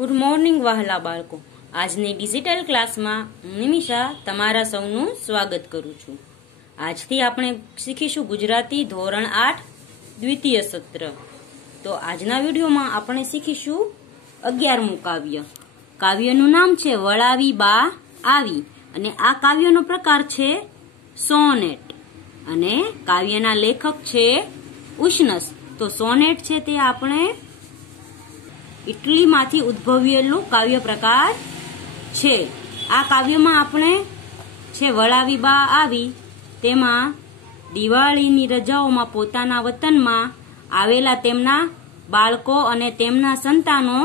Good morning વહાલા બાળકો. આજની ડિજિટલ ક્લાસમાં હું નિમિષા તમારા સૌનું સ્વાગત કરું છું. આજથી આપણે શીખીશું ગુજરાતી ધોરણ 8 દ્વિતીય સત્ર. તો આજના વિડીયોમાં આપણે શીખીશું 11મું કાવ્ય. કાવ્યનું નામ છે વળાવી બા આવી અને આ કાવ્યનો પ્રકાર છે સોનેટ અને કાવ્યના લેખક છે ઉષ્ણસ. તો સોનેટ છે તે આપણે ઇટલીમાંથી ઉદ્ભવેલું કાવ્ય પ્રકાર છે. આ કાવ્યમાં આપણે છે વળાવી બા આવી તેમાં દિવાળીની રજાઓમાં પોતાના વતનમાં આવેલા તેમના બાળકો અને તેમના સંતાનો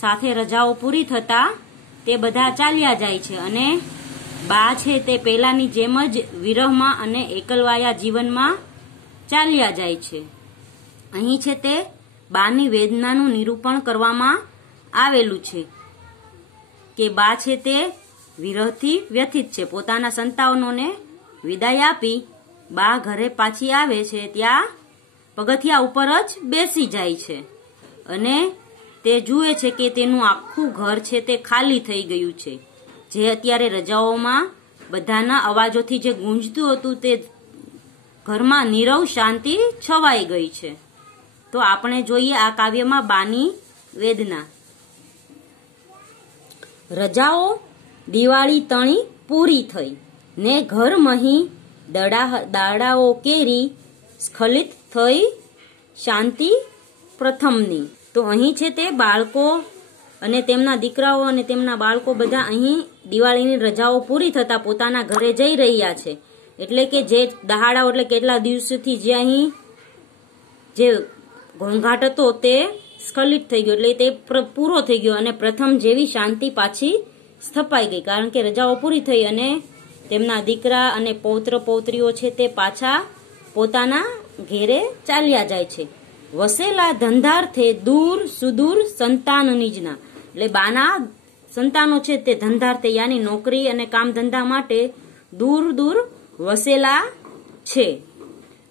સાથે રજાઓ પૂરી થતા તે બધા ચાલ્યા જાય છે અને બા છે તે પહેલાની જેમ જ વિરહમાં અને એકલવાયા જીવનમાં ચાલ્યા જાય છે. અહીં છે તે બાની વેદનાનું નિરૂપણ કરવામાં આવેલું છે કે બા છે તે વિરહથી વ્યથિત છે. પોતાના સંતાનોને વિદાય આપી બા ઘરે પાછી આવે છે ત્યાં પગથિયા ઉપર જ બેસી જાય છે અને તે જુએ છે કે તેનું આખું ઘર છે તે ખાલી થઈ ગયું છે. જે અત્યારે રજાઓમાં બધાના અવાજોથી જે ગુંજતું હતું તે ઘરમાં નીરવ શાંતિ છવાઈ ગઈ છે. તો આપણે જોઈએ આ કાવ્યમાં બાની વેદના. રજાઓ દિવાળી તણી પૂરી થઈ ને ઘર મહી દાડાઓ કેરી સ્ખલિત થઈ શાંતિ પ્રથમની. તો અહીં છે તે બાળકો અને તેમના દીકરાઓ અને તેમના બાળકો બધા અહીં દિવાળીની રજાઓ પૂરી થતા પોતાના ઘરે જઈ રહ્યા છે. એટલે કે જે દહાડાઓ એટલે કેટલા દિવસોથી જે અહીં જે ઘોંઘાટ હતો તે સ્ખલિત થઈ ગયો એટલે તે પૂરો થઈ ગયો અને પ્રથમ જેવી શાંતિ પાછી સ્થપાઈ ગઈ. કારણ કે રજાઓ પૂરી થઈ અને તેમના દીકરા અને પૌત્ર પૌત્રીઓ છે તે પાછા પોતાના ઘેરે ચાલ્યા જાય છે. વસેલા ધંધાર્થે દૂર સુદૂર સંતાન નિજના એટલે બાના સંતાનો છે તે ધંધાર્થે યાની નોકરી અને કામ ધંધા માટે દૂર દૂર વસેલા છે.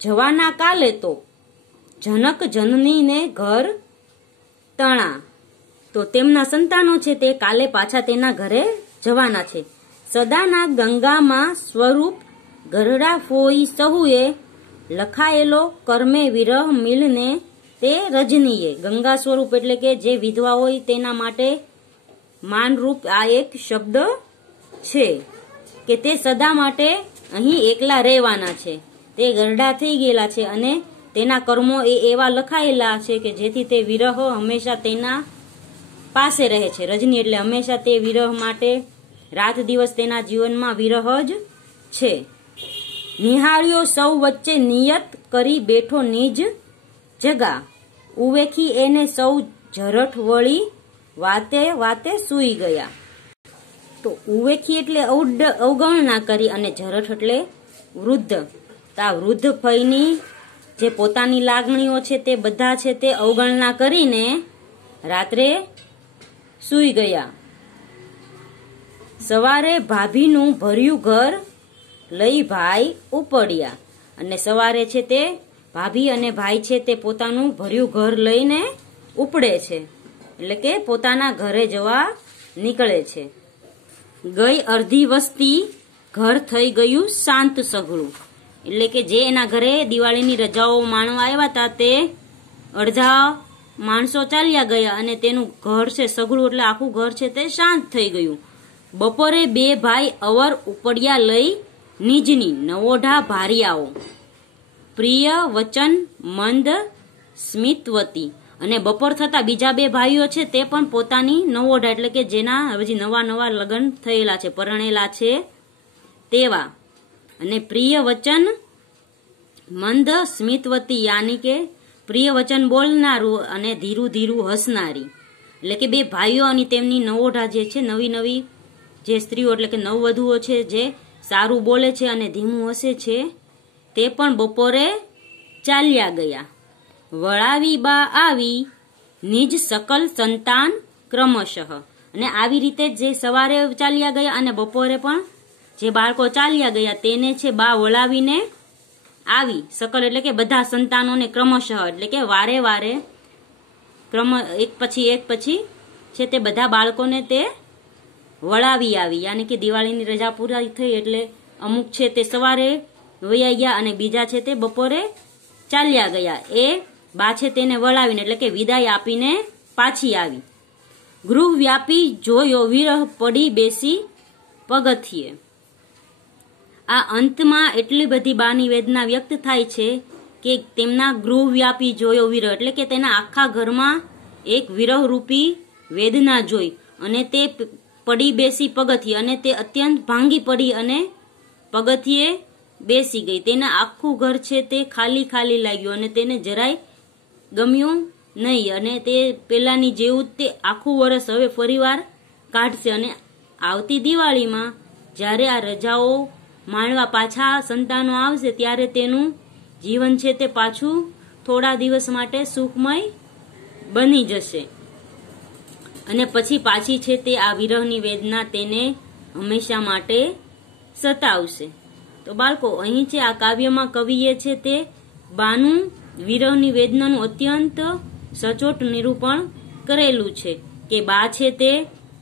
જવાના કાલે તો જનક જનનીને ઘર તણા. તો તેમના સંતાનો છે તે કાલે પાછા તેના ઘરે જવાના છે. સદાના ગંગામાં સ્વરૂપ ગરડા ફોઈ સહુએ લખાયેલો કર્મે વિરહ મિલને તે રજનીએ. ગંગા સ્વરૂપ એટલે કે જે વિધવા હોય તેના માટે માનરૂપ આ એક શબ્દ છે કે તે સદા માટે અહીં એકલા રહેવાના છે. તે ગરડા થઈ ગયેલા છે અને તેના કર્મો એવા લખાયેલા છે કે જેથી તે વિરહ હંમેશા તેના પાસે રહે છે. રજની એટલે હંમેશા તે વિરહ માટે રાત દિવસ તેના જીવનમાં વિરહ જ છે. નિહાળ્યો સૌ વચ્ચે નિયત કરી બેઠો નિજ જગા ઉવેખી એને સૌ જરઠ વળી વાતે વાતે સૂઈ ગયા. તો ઉવેખી એટલે અવગણના કરી અને જરઠ એટલે વૃદ્ધ. આ વૃદ્ધ ફઈની જે પોતાની લાગણીઓ છે તે બધા છે તે અવગણના કરીને રાત્રે સૂઈ ગયા. સવારે ભાભીનું ભર્યું ઘર લઈ ભાઈ ઉપડ્યા અને સવારે છે તે ભાભી અને ભાઈ છે તે પોતાનું ભર્યું ઘર લઈને ઉપડે છે એટલે કે પોતાના ઘરે જવા નીકળે છે. ગઈ અડધી વસ્તી ઘર થઈ ગયું શાંત સઘળું એટલે કે જે એના ઘરે દિવાળીની રજાઓ માણવા આવ્યા હતા તે અડધા માણસો ચાલ્યા ગયા અને તેનું ઘર છે સઘળું એટલે આખું ઘર છે તે શાંત થઈ ગયું. બપોરે બે ભાઈ અવર ઉપડ્યા લઈ નિજની નવોઢા ભારિયાઓ પ્રિય વચન મંદ સ્મિતવતી. અને બપોર થતા બીજા બે ભાઈઓ છે તે પણ પોતાની નવોઢા એટલે કે જેના હજી નવા લગ્ન થયેલા છે પરણેલા છે તેવા અને પ્રિય વચન મંદ સ્મિતવતી યાની કે પ્રિય વચન બોલનારું અને ધીરું ધીરું હસનારી. એટલે કે બે ભાઈઓ અને તેમની નવોઢા જે છે નવી જે સ્ત્રીઓ એટલે કે નવવધુઓ છે જે સારું બોલે છે અને ધીમું હસે છે તે પણ બપોરે ચાલ્યા ગયા. વળાવી બા આવી નિજ સકલ સંતાન ક્રમશઃ. અને આવી રીતે જે સવારે ચાલ્યા ગયા અને બપોરે પણ જે બાળકો ચાલ્યા ગયા તેને છે બા વળાવીને આવી. સકલ એટલે કે બધા સંતાનોને ક્રમશઃ એટલે કે વારે વારે ક્રમ એક પછી છે તે બધા બાળકોને તે વળાવી આવી, યાની કે દિવાળીની રજા પૂરી થઈ એટલે અમુક છે તે સવારે વયા ગયા અને બીજા છે તે બપોરે ચાલ્યા ગયા. એ બા છે તેને વળાવીને એટલે કે વિદાય આપીને પાછી આવી. ગૃહ વ્યાપી જોયો વિરહ પડી બેસી પગથિયે. આ અંતમાં એટલી બધી બાની વેદના વ્યક્ત થાય છે કે તેમના ગૃહ વ્યાપી જોયો વિરહ એટલે કે તેના આખા ઘરમાં એક વિરહ રૂપી વેદના જોઈ અને તે પડી બેસી પગથિયે અને તે અત્યંત ભાંગી પડી અને પગથિયે બેસી ગઈ. તેના આખું ઘર છે તે ખાલી ખાલી લાગ્યું અને તેને જરાય ગમ્યું નહીં અને તે પેલાની જેવું જ તે આખું વર્ષ હવે ફરીવાર કાઢશે અને આવતી દિવાળીમાં જ્યારે આ રજાઓ માણવા પાછા સંતાનો આવશે ત્યારે તેનું જીવન છે તે પાછું થોડા દિવસ માટે સુખમય બની જશે અને પછી પાછી છે તે આ વિરહની વેદના તેને હંમેશા માટે સતાવશે. તો બાળકો, અહીં છે આ કાવ્યમાં કવિએ છે તે બાનું વિરહની વેદનાનું અત્યંત સચોટ નિરૂપણ કરેલું છે કે બા છે તે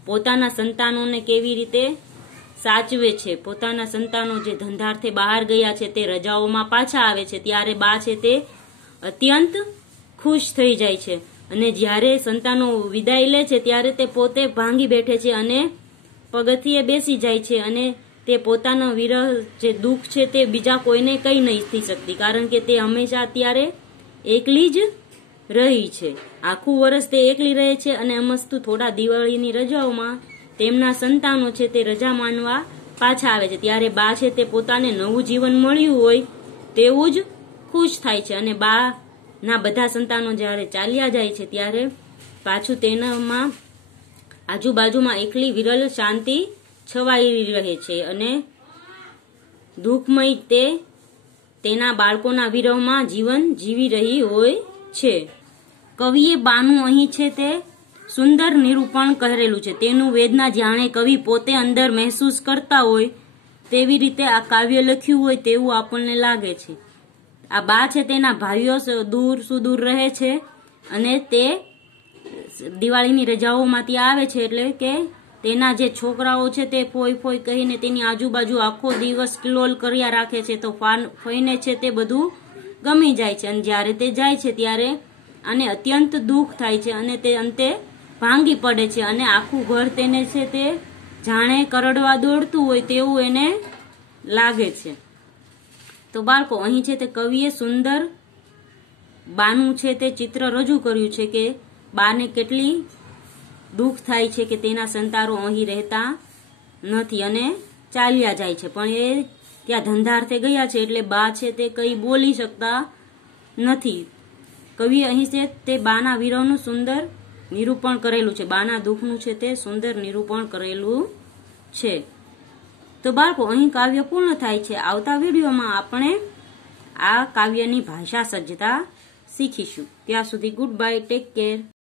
પોતાના સંતાનોને કેવી રીતે સાચવે છે. પોતાના સંતાનો જે ધંધાર્થે બહાર ગયા છે તે રજાઓમાં પાછા આવે છે ત્યારે બા છે તે અત્યંત ખુશ થઈ જાય છે અને જ્યારે સંતાનો વિદાય લે છે ત્યારે તે પોતે ભાંગી બેઠે છે અને પગથિયે બેસી જાય છે અને તે પોતાનો વિરહ જે દુઃખ છે તે બીજા કોઈને કઈ નહીં થઈ શકતી, કારણ કે તે હંમેશા અત્યારે એકલી જ રહી છે. આખું વર્ષ તે એકલી રહે છે અને મસ્તું થોડા દિવાળીની રજાઓમાં તેમના સંતાનો છે તે રજા માનવા પાછા આવે છે ત્યારે બા છે તે પોતાને નવું જીવન મળ્યું હોય તેવું જ ખુશ થાય છે અને બા ના બધા સંતાનો જ્યારે ચાલ્યા જાય છે ત્યારે પાછું તેનામાં આજુબાજુમાં એકલી વિરલ શાંતિ છવાઈ રહે છે અને દુઃખમય તે તેના બાળકોના વિરહમાં જીવન જીવી રહી હોય છે. કવિએ બાનું અહીં છે તે સુંદર નિરૂપણ કરેલું છે. તેનું વેદના જાણે કવિ પોતે અંદર મહેસૂસ કરતા હોય તેવી રીતે આ કાવ્ય લખ્યું હોય તેવું આપણને લાગે છે. આ બા છે તેના ભાઈઓ દૂર સુદૂર રહે છે અને તે દિવાળીની રજાઓમાંથી આવે છે એટલે કે તેના જે છોકરાઓ છે તે ફોઈ ફોઈ કહીને તેની આજુબાજુ આખો દિવસ કિલોલ કર્યા રાખે છે તો ફોઈને છે તે બધું ગમી જાય છે અને જ્યારે તે જાય છે ત્યારે આને અત્યંત દુઃખ થાય છે અને તે અંતે ભાંગી પડે છે અને આખું ઘર તેને છે તે જાણે કરડવા દોડતું હોય તેવું એને લાગે છે. તો બાળકો, અહીં છે તે કવિએ સુંદર બાનું છે તે ચિત્ર રજૂ કર્યું છે કે બાને કેટલી દુઃખ થાય છે કે તેના સંતાનો અહીં રહેતા નથી અને ચાલ્યા જાય છે, પણ એ ત્યાં ધંધાર્થે ગયા છે એટલે બા છે તે કઈ બોલી શકતા નથી. કવિએ અહીં છે તે બાના વિરહનું સુંદર નિરૂપણ કરેલું છે, બાના દુઃખનું છે તે સુંદર નિરૂપણ કરેલું છે. તો બાળકો, અહીં કાવ્ય પૂર્ણ થાય છે. આવતા વિડીયોમાં આપણે આ કાવ્યની ભાષા સજ્જતા શીખીશું. ત્યાં સુધી ગુડ બાય, ટેક કેર.